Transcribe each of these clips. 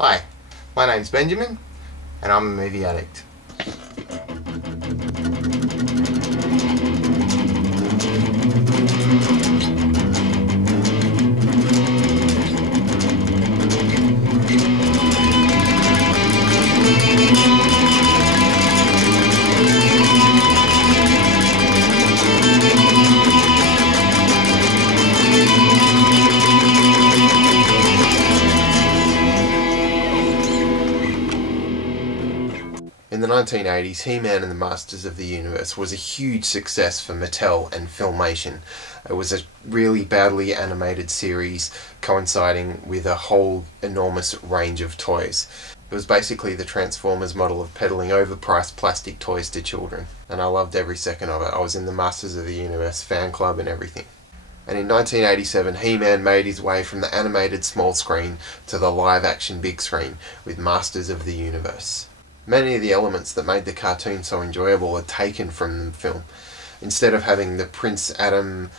Hi, my name's Benjamin, and I'm a movie addict. In the 1980s, He-Man and the Masters of the Universe was a huge success for Mattel and Filmation. It was a really badly animated series coinciding with a whole enormous range of toys. It was basically the Transformers model of peddling overpriced plastic toys to children, and I loved every second of it. I was in the Masters of the Universe fan club and everything. And in 1987, He-Man made his way from the animated small screen to the live-action big screen with Masters of the Universe. Many of the elements that made the cartoon so enjoyable are taken from the film. Instead of having the Prince Adam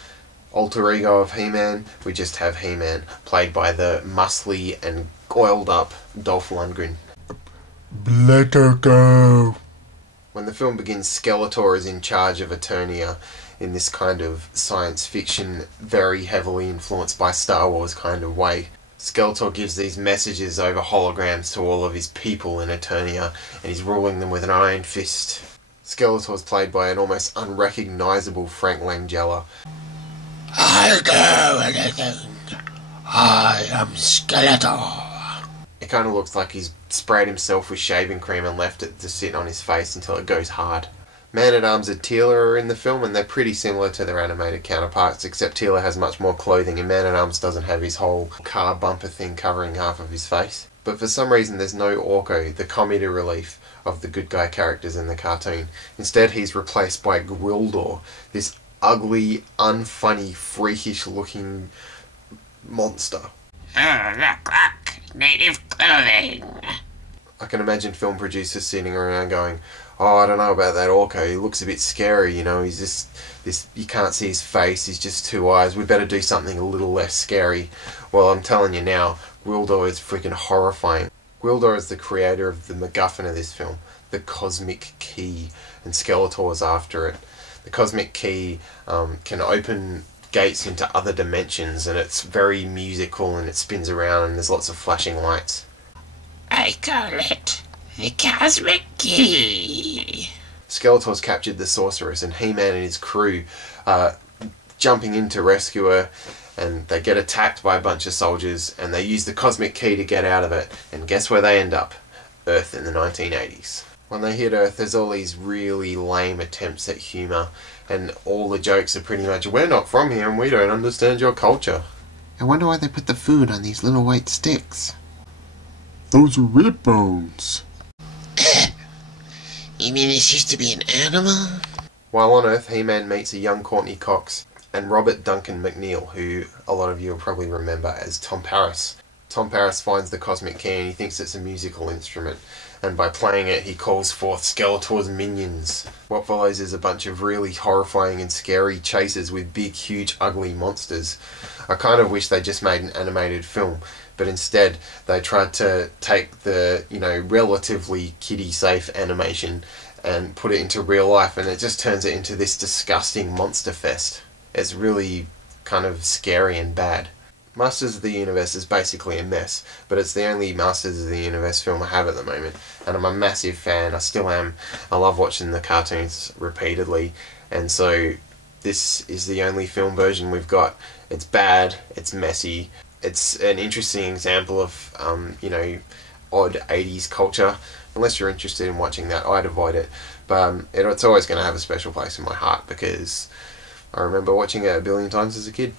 alter ego of He-Man, we just have He-Man, played by the muscly and oiled up Dolph Lundgren. Let her go. When the film begins, Skeletor is in charge of Eternia in this kind of science fiction, very heavily influenced by Star Wars kind of way. Skeletor gives these messages over holograms to all of his people in Eternia, and he's ruling them with an iron fist. Skeletor is played by an almost unrecognisable Frank Langella. I'll do anything. I am Skeletor. It kind of looks like he's sprayed himself with shaving cream and left it to sit on his face until it goes hard. Man-at-Arms and Teela are in the film, and they're pretty similar to their animated counterparts, except Teela has much more clothing and Man-at-Arms doesn't have his whole car bumper thing covering half of his face. But for some reason there's no Orko, the comedy relief of the good guy characters in the cartoon. Instead he's replaced by Gwildor, this ugly, unfunny, freakish looking monster. Oh, look, native clothing. I can imagine film producers sitting around going, oh, I don't know about that Orko, he looks a bit scary, you know, he's just, you can't see his face, he's just two eyes, we better do something a little less scary. Well, I'm telling you now, Gwildor is freaking horrifying. Gwildor is the creator of the MacGuffin of this film, the Cosmic Key, and Skeletor is after it. The Cosmic Key can open gates into other dimensions, and it's very musical, and it spins around, and there's lots of flashing lights. I call it the Cosmic Key. Skeletor's captured the sorceress, and He-Man and his crew are jumping in to rescue her, and they get attacked by a bunch of soldiers, and they use the Cosmic Key to get out of it, and guess where they end up? Earth in the 1980s. When they hit Earth, there's all these really lame attempts at humour, and all the jokes are pretty much, we're not from here and we don't understand your culture. I wonder why they put the food on these little white sticks. Those are rib bones. You mean this used to be an animal? While on Earth, He-Man meets a young Courtney Cox and Robert Duncan McNeil, who a lot of you will probably remember as Tom Paris. Tom Paris finds the Cosmic Key and he thinks it's a musical instrument, and by playing it he calls forth Skeletor's minions. What follows is a bunch of really horrifying and scary chases with big, huge, ugly monsters. I kind of wish they just made an animated film, but instead they tried to take the, relatively kiddie-safe animation and put it into real life, and it just turns it into this disgusting monster fest. It's really kind of scary and bad. Masters of the Universe is basically a mess, but it's the only Masters of the Universe film I have at the moment, and I'm a massive fan. I still am. I love watching the cartoons repeatedly, and so this is the only film version we've got. It's bad, it's messy, it's an interesting example of, odd 80s culture. Unless you're interested in watching that, I'd avoid it, but it's always going to have a special place in my heart because I remember watching it a billion times as a kid.